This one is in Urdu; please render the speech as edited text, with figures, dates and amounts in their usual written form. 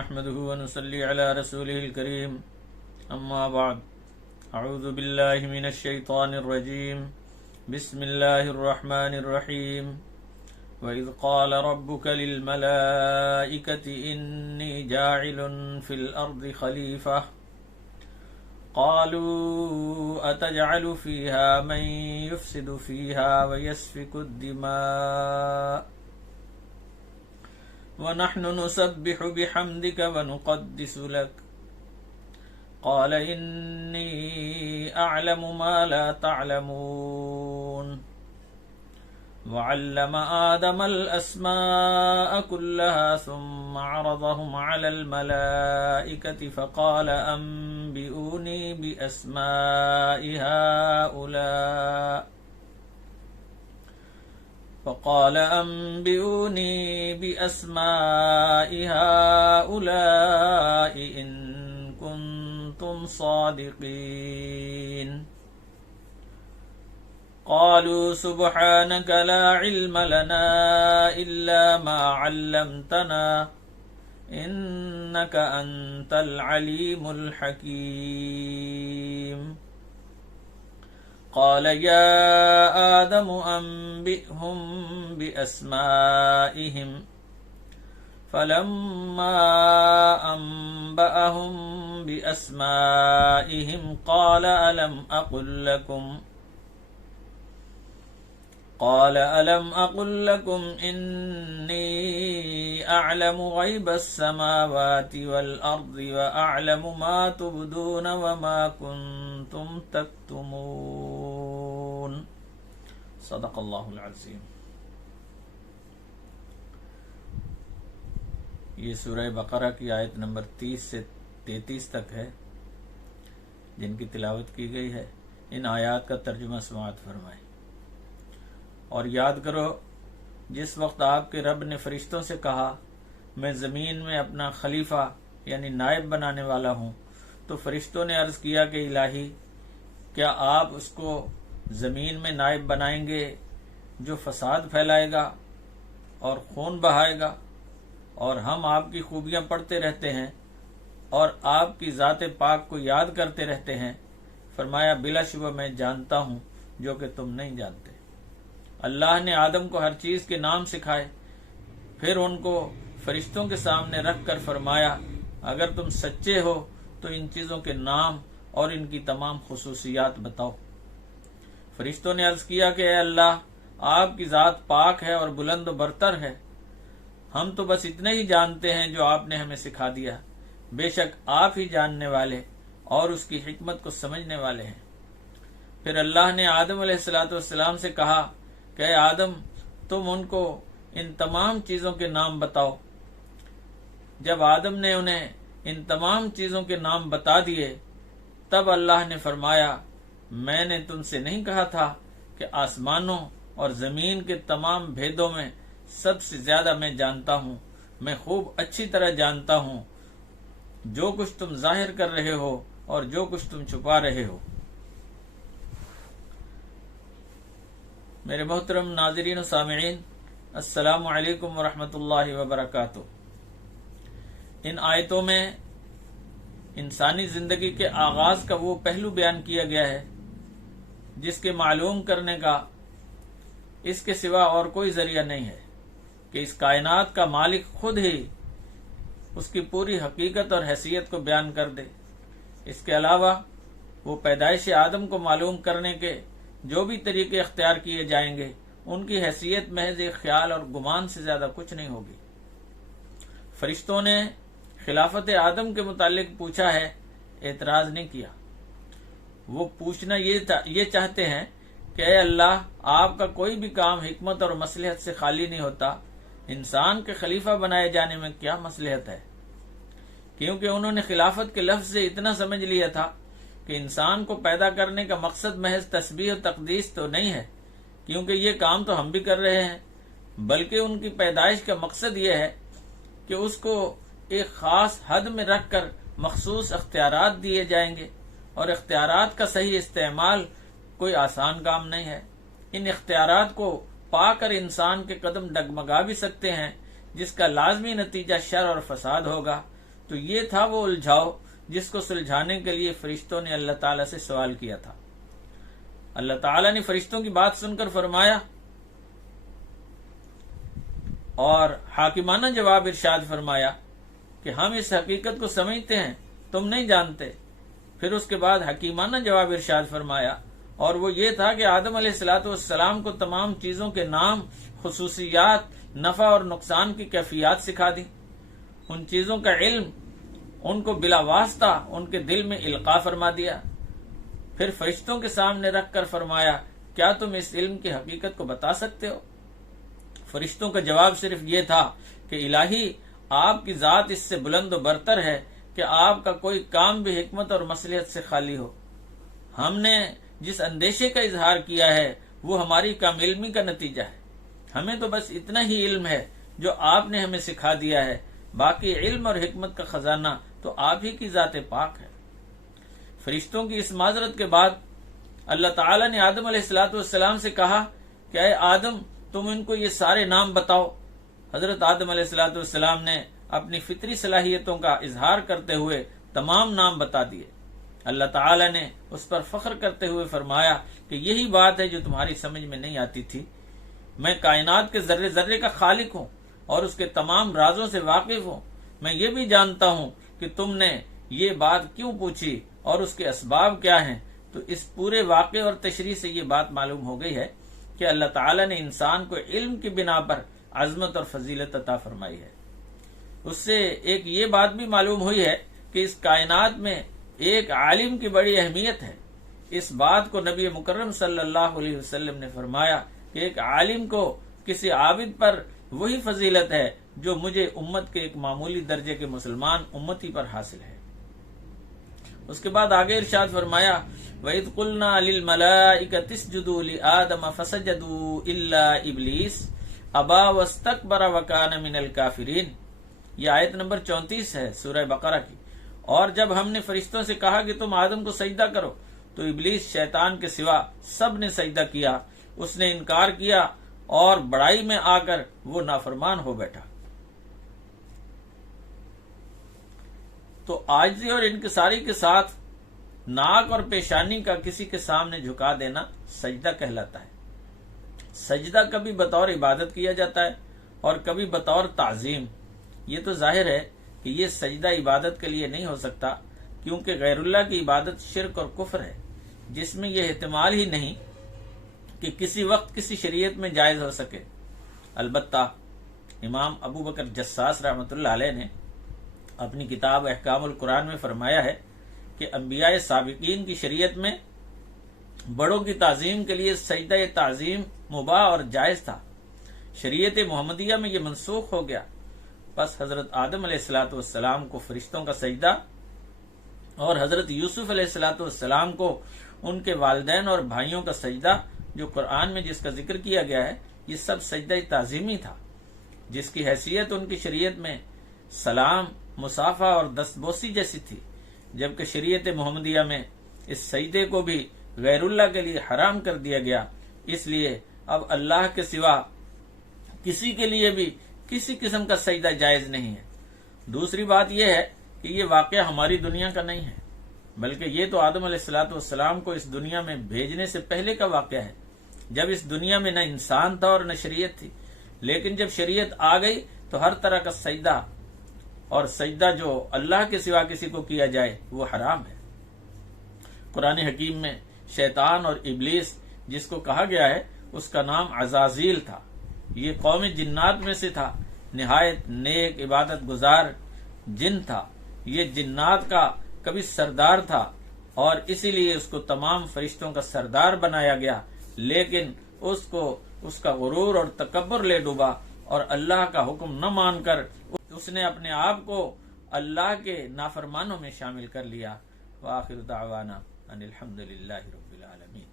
نحمده ونصلي على رسوله الكريم اما بعد اعوذ بالله من الشيطان الرجيم بسم الله الرحمن الرحيم وإذ قال ربك للملائكة إني جاعل في الأرض خليفة قالوا أتجعل فيها من يفسد فيها ويسفك الدماء ونحن نسبح بحمدك ونقدس لك قال إني أعلم ما لا تعلمون وعلم آدم الأسماء كلها ثم عرضهم على الملائكة فقال أنبئوني بأسماء هؤلاء إن كنتم صادقين قالوا سبحانك لا علم لنا إلا ما علمتنا إنك أنت العليم الحكيم قال يا آدم أنبئهم بأسمائهم فلما أنبأهم بأسمائهم قال ألم أقل لكم إني أعلم غيب السماوات والأرض وأعلم ما تبدون وما كنتم تكتمون صدق اللہ العظیم۔ یہ سورہ بقرہ کی آیت نمبر 30 سے 33 تک ہے جن کی تلاوت کی گئی ہے۔ ان آیات کا ترجمہ سماعت فرمائیں اور یاد کرو جس وقت آپ کے رب نے فرشتوں سے کہا میں زمین میں اپنا خلیفہ یعنی نائب بنانے والا ہوں، تو فرشتوں نے عرض کیا کہ الہی کیا آپ اس کو زمین میں نائب بنائیں گے جو فساد پھیلائے گا اور خون بہائے گا، اور ہم آپ کی خوبیاں پڑھتے رہتے ہیں اور آپ کی ذات پاک کو یاد کرتے رہتے ہیں۔ فرمایا بلا شبہ میں جانتا ہوں جو کہ تم نہیں جانتے۔ اللہ نے آدم کو ہر چیز کے نام سکھائے، پھر ان کو فرشتوں کے سامنے رکھ کر فرمایا اگر تم سچے ہو تو ان چیزوں کے نام اور ان کی تمام خصوصیات بتاؤ۔ فرشتوں نے عرض کیا کہ اے اللہ آپ کی ذات پاک ہے اور بلند و برتر ہے، ہم تو بس اتنے ہی جانتے ہیں جو آپ نے ہمیں سکھا دیا، بے شک آپ ہی جاننے والے اور اس کی حکمت کو سمجھنے والے ہیں۔ پھر اللہ نے آدم علیہ السلام سے کہا کہ اے آدم تم ان کو ان تمام چیزوں کے نام بتاؤ۔ جب آدم نے انہیں ان تمام چیزوں کے نام بتا دیے تب اللہ نے فرمایا میں نے تم سے نہیں کہا تھا کہ آسمانوں اور زمین کے تمام بھیدوں میں سب سے زیادہ میں جانتا ہوں، میں خوب اچھی طرح جانتا ہوں جو کچھ تم ظاہر کر رہے ہو اور جو کچھ تم چھپا رہے ہو۔ میرے محترم ناظرین و سامعین، السلام علیکم ورحمۃ اللہ وبرکاتہ۔ ان آیتوں میں انسانی زندگی کے آغاز کا وہ پہلو بیان کیا گیا ہے جس کے معلوم کرنے کا اس کے سوا اور کوئی ذریعہ نہیں ہے کہ اس کائنات کا مالک خود ہی اس کی پوری حقیقت اور حیثیت کو بیان کر دے۔ اس کے علاوہ وہ پیدائش آدم کو معلوم کرنے کے جو بھی طریقے اختیار کیے جائیں گے ان کی حیثیت محض ایک خیال اور گمان سے زیادہ کچھ نہیں ہوگی۔ فرشتوں نے خلافت آدم کے متعلق پوچھا ہے، اعتراض نہیں کیا۔ وہ پوچھنا یہ چاہتے ہیں کہ اے اللہ آپ کا کوئی بھی کام حکمت اور مصلحت سے خالی نہیں ہوتا، انسان کے خلیفہ بنائے جانے میں کیا مصلحت ہے؟ کیونکہ انہوں نے خلافت کے لفظ سے اتنا سمجھ لیا تھا کہ انسان کو پیدا کرنے کا مقصد محض تسبیح و تقدیس تو نہیں ہے، کیونکہ یہ کام تو ہم بھی کر رہے ہیں، بلکہ ان کی پیدائش کا مقصد یہ ہے کہ اس کو ایک خاص حد میں رکھ کر مخصوص اختیارات دیے جائیں گے، اور اختیارات کا صحیح استعمال کوئی آسان کام نہیں ہے۔ ان اختیارات کو پا کر انسان کے قدم ڈگمگا بھی سکتے ہیں، جس کا لازمی نتیجہ شر اور فساد ہوگا۔ تو یہ تھا وہ الجھاؤ جس کو سلجھانے کے لیے فرشتوں نے اللہ تعالیٰ سے سوال کیا تھا۔ اللہ تعالیٰ نے فرشتوں کی بات سن کر فرمایا اور حاکمانہ جواب ارشاد فرمایا کہ ہم اس حقیقت کو سمجھتے ہیں، تم نہیں جانتے۔ پھر اس کے بعد حکیمانہ جواب ارشاد فرمایا، اور وہ یہ تھا کہ آدم علیہ السلام کو تمام چیزوں کے نام، خصوصیات، نفع اور نقصان کی کیفیات سکھا دی۔ ان چیزوں کا علم ان کو بلا واسطہ ان کے دل میں القاء فرما دیا۔ پھر فرشتوں کے سامنے رکھ کر فرمایا، کیا تم اس علم کی حقیقت کو بتا سکتے ہو؟ فرشتوں کا جواب صرف یہ تھا کہ الہی، آپ کی ذات اس سے بلند و برتر ہے کہ آپ کا کوئی کام بھی حکمت اور مصلحت سے خالی ہو۔ ہم نے جس اندیشے کا اظہار کیا ہے وہ ہماری کم علمی کا نتیجہ ہے۔ ہمیں تو بس اتنا ہی علم ہے جو آپ نے ہمیں سکھا دیا ہے، باقی علم اور حکمت کا خزانہ تو آپ ہی کی ذات پاک ہے۔ فرشتوں کی اس معذرت کے بعد اللہ تعالیٰ نے آدم علیہ السلام سے کہا کہ اے آدم، تم ان کو یہ سارے نام بتاؤ۔ حضرت آدم علیہ السلام نے اپنی فطری صلاحیتوں کا اظہار کرتے ہوئے تمام نام بتا دیے۔ اللہ تعالیٰ نے اس پر فخر کرتے ہوئے فرمایا کہ یہی بات ہے جو تمہاری سمجھ میں نہیں آتی تھی۔ میں کائنات کے ذرے ذرے کا خالق ہوں اور اس کے تمام رازوں سے واقف ہوں۔ میں یہ بھی جانتا ہوں کہ تم نے یہ بات کیوں پوچھی اور اس کے اسباب کیا ہیں۔ تو اس پورے واقعے اور تشریح سے یہ بات معلوم ہو گئی ہے کہ اللہ تعالیٰ نے انسان کو علم کی بنا پر عظمت اور فضیلت عطا فرمائی ہے۔ اس سے ایک یہ بات بھی معلوم ہوئی ہے کہ اس کائنات میں ایک عالم کی بڑی اہمیت ہے۔ اس بات کو نبی مکرم صلی اللہ علیہ وسلم نے فرمایا کہ ایک عالم کو کسی عابد پر وہی فضیلت ہے جو مجھے امت کے ایک معمولی درجے کے مسلمان امتی پر حاصل ہے۔ اس کے بعد آگے ارشاد فرمایا، وَإِذْ قُلْنَا لِلْمَلَائِكَةِ اسْجُدُوا لِآدَمَ فَسَجَدُوا إِلَّا إِبْلِيسَ أَبَىٰ وَاسْتَكْبَرَ وَكَانَ مِنَ الْكَافِرِينَ۔ یہ آیت نمبر 34 ہے سورہ بقرہ کی۔ اور جب ہم نے فرشتوں سے کہا کہ تم آدم کو سجدہ کرو تو ابلیس شیطان کے سوا سب نے سجدہ کیا، اس نے انکار کیا اور بڑائی میں آ کر وہ نافرمان ہو بیٹھا۔ تو عاجزی اور انکساری کے ساتھ ناک اور پیشانی کا کسی کے سامنے جھکا دینا سجدہ کہلاتا ہے۔ سجدہ کبھی بطور عبادت کیا جاتا ہے اور کبھی بطور تعظیم۔ یہ تو ظاہر ہے کہ یہ سجدہ عبادت کے لیے نہیں ہو سکتا، کیونکہ غیر اللہ کی عبادت شرک اور کفر ہے، جس میں یہ احتمال ہی نہیں کہ کسی وقت کسی شریعت میں جائز ہو سکے۔ البتہ امام ابو بکر جساس رحمۃ اللہ علیہ نے اپنی کتاب احکام القرآن میں فرمایا ہے کہ انبیاء سابقین کی شریعت میں بڑوں کی تعظیم کے لیے سجدہ تعظیم مباح اور جائز تھا۔ شریعت محمدیہ میں یہ منسوخ ہو گیا۔ پس حضرت آدم علیہ السلام کو فرشتوں کا سجدہ اور حضرت یوسف علیہ السلام کو ان کے والدین اور بھائیوں کا سجدہ، جو قرآن میں جس کا ذکر کیا گیا ہے، یہ سب سجدہ تعظیمی تھا، جس کی حیثیت ان کی شریعت میں سلام، مصافحہ اور دستبوسی جیسی تھی، جبکہ شریعت محمدیہ میں اس سجدے کو بھی غیر اللہ کے لیے حرام کر دیا گیا۔ اس لیے اب اللہ کے سوا کسی کے لیے بھی کسی قسم کا سجدہ جائز نہیں ہے۔ دوسری بات یہ ہے کہ یہ واقعہ ہماری دنیا کا نہیں ہے، بلکہ یہ تو آدم علیہ السلام کو اس دنیا میں بھیجنے سے پہلے کا واقعہ ہے، جب اس دنیا میں نہ انسان تھا اور نہ شریعت تھی۔ لیکن جب شریعت آ گئی تو ہر طرح کا سجدہ اور سجدہ جو اللہ کے سوا کسی کو کیا جائے وہ حرام ہے۔ قرآن حکیم میں شیطان اور ابلیس جس کو کہا گیا ہے اس کا نام عزازیل تھا۔ یہ قوم جنات میں سے تھا، نہایت نیک عبادت گزار جن تھا۔ یہ جنات کا کبھی سردار تھا اور اسی لیے اس کو تمام فرشتوں کا سردار بنایا گیا، لیکن اس کو اس کا غرور اور تکبر لے ڈوبا اور اللہ کا حکم نہ مان کر اس نے اپنے آپ کو اللہ کے نافرمانوں میں شامل کر لیا۔ وآخر دعوانا ان الحمد للہ رب العالمین۔